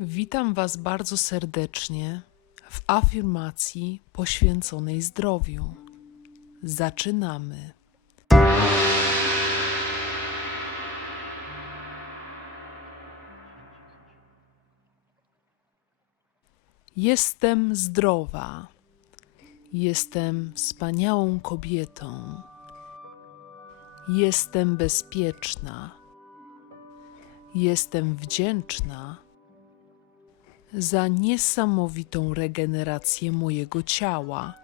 Witam Was bardzo serdecznie w afirmacji poświęconej zdrowiu. Zaczynamy. Jestem zdrowa. Jestem wspaniałą kobietą. Jestem bezpieczna. Jestem wdzięczna za niesamowitą regenerację mojego ciała.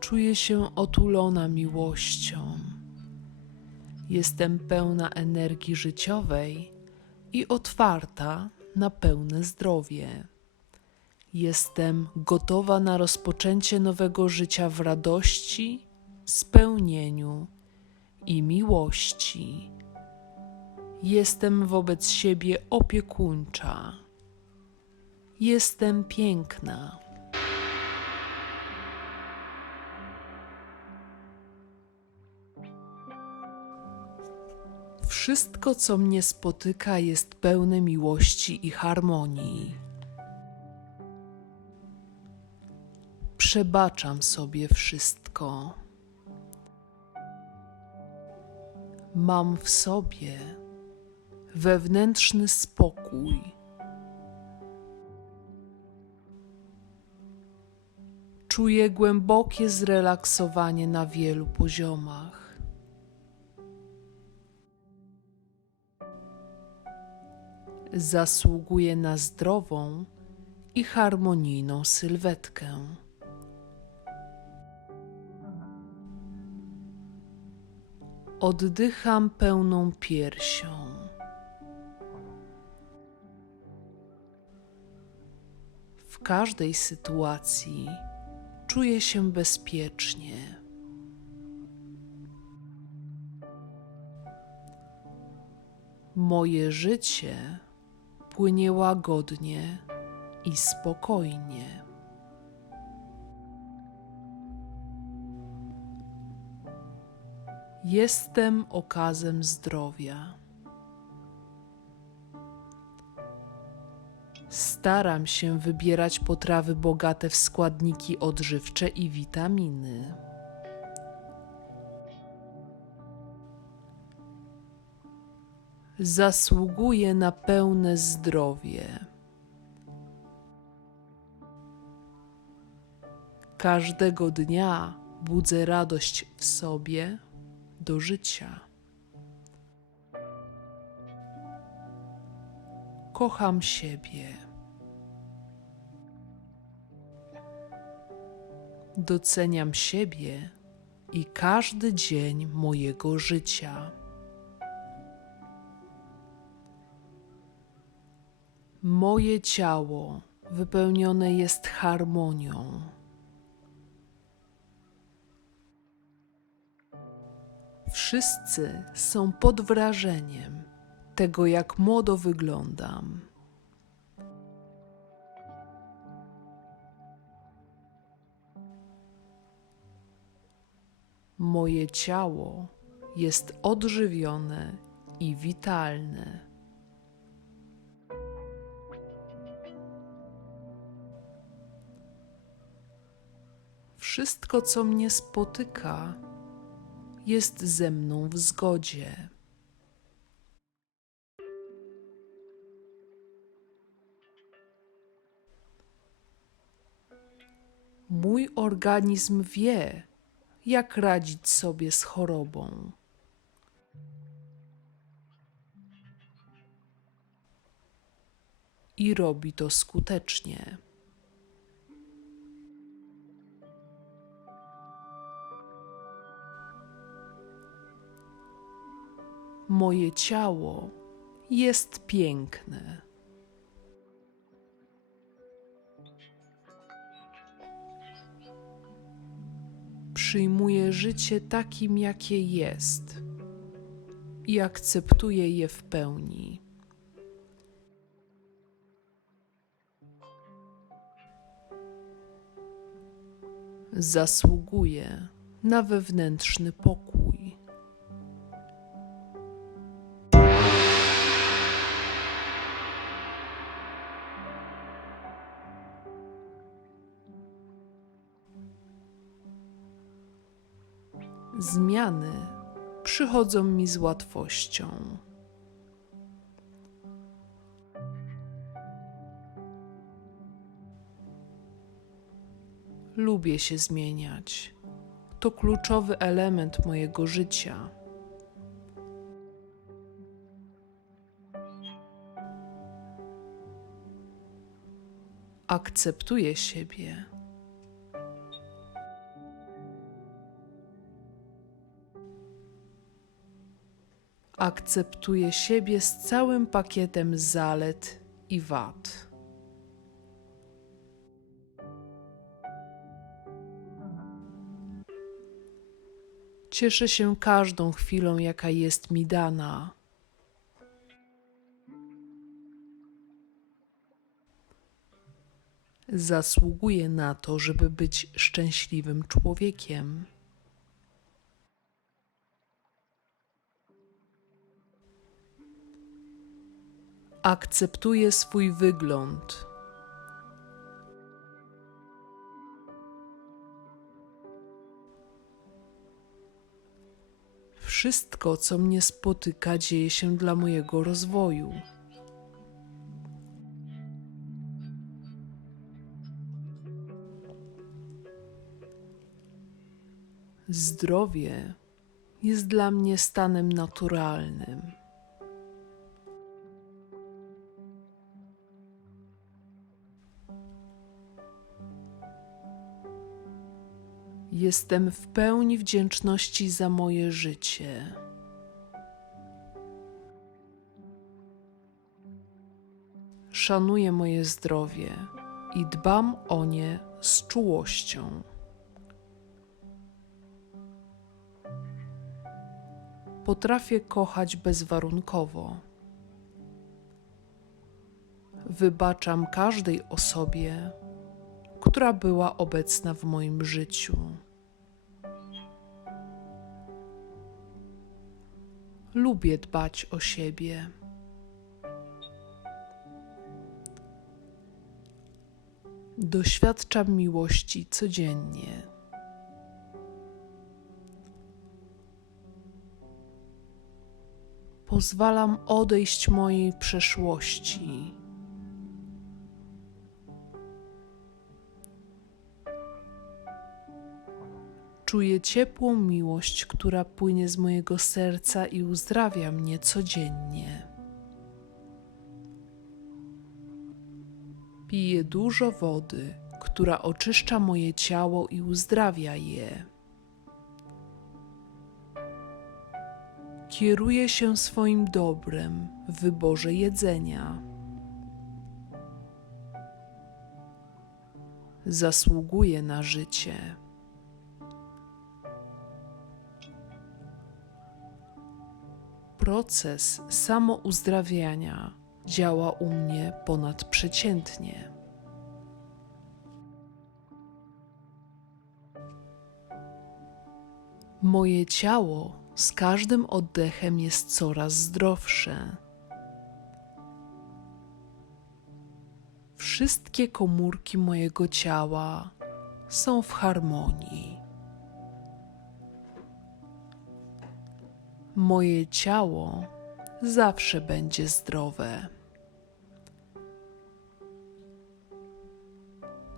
Czuję się otulona miłością. Jestem pełna energii życiowej i otwarta na pełne zdrowie. Jestem gotowa na rozpoczęcie nowego życia w radości, spełnieniu i miłości. Jestem wobec siebie opiekuńcza. Jestem piękna. Wszystko, co mnie spotyka, jest pełne miłości i harmonii. Przebaczam sobie wszystko. Mam w sobie wewnętrzny spokój. Czuję głębokie zrelaksowanie na wielu poziomach. Zasługuję na zdrową i harmonijną sylwetkę. Oddycham pełną piersią. W każdej sytuacji czuję się bezpiecznie. Moje życie płynie łagodnie i spokojnie. Jestem okazem zdrowia. Staram się wybierać potrawy bogate w składniki odżywcze i witaminy. Zasługuję na pełne zdrowie. Każdego dnia budzę radość w sobie do życia. Kocham siebie. Doceniam siebie i każdy dzień mojego życia. Moje ciało wypełnione jest harmonią. Wszyscy są pod wrażeniem tego, jak młodo wyglądam. Moje ciało jest odżywione i witalne. Wszystko, co mnie spotyka, jest ze mną w zgodzie. Mój organizm wie, jak radzić sobie z chorobą. I robi to skutecznie. Moje ciało jest piękne. Przyjmuję życie takim, jakie jest i akceptuję je w pełni. Zasługuję na wewnętrzny pokój. Zmiany przychodzą mi z łatwością. Lubię się zmieniać. To kluczowy element mojego życia. Akceptuję siebie. Akceptuję siebie z całym pakietem zalet i wad. Cieszę się każdą chwilą, jaka jest mi dana. Zasługuję na to, żeby być szczęśliwym człowiekiem. Akceptuję swój wygląd. Wszystko, co mnie spotyka, dzieje się dla mojego rozwoju. Zdrowie jest dla mnie stanem naturalnym. Jestem w pełni wdzięczności za moje życie. Szanuję moje zdrowie i dbam o nie z czułością. Potrafię kochać bezwarunkowo. Wybaczam każdej osobie, która była obecna w moim życiu. Lubię dbać o siebie. Doświadczam miłości codziennie. Pozwalam odejść mojej przeszłości. Czuję ciepłą miłość, która płynie z mojego serca i uzdrawia mnie codziennie. Piję dużo wody, która oczyszcza moje ciało i uzdrawia je. Kieruję się swoim dobrem w wyborze jedzenia. Zasługuję na życie. Proces samouzdrawiania działa u mnie ponadprzeciętnie. Moje ciało z każdym oddechem jest coraz zdrowsze. Wszystkie komórki mojego ciała są w harmonii. Moje ciało zawsze będzie zdrowe.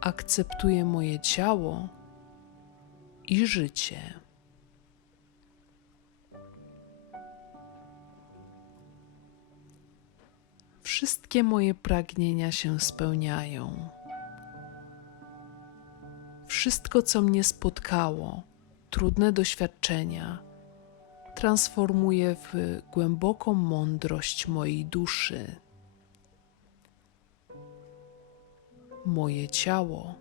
Akceptuję moje ciało i życie. Wszystkie moje pragnienia się spełniają. Wszystko, co mnie spotkało, trudne doświadczenia, transformuje w głęboką mądrość mojej duszy. Moje ciało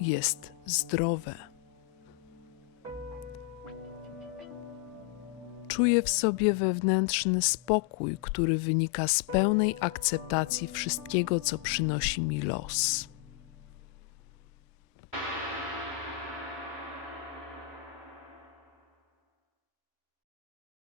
jest zdrowe. Czuję w sobie wewnętrzny spokój, który wynika z pełnej akceptacji wszystkiego, co przynosi mi los.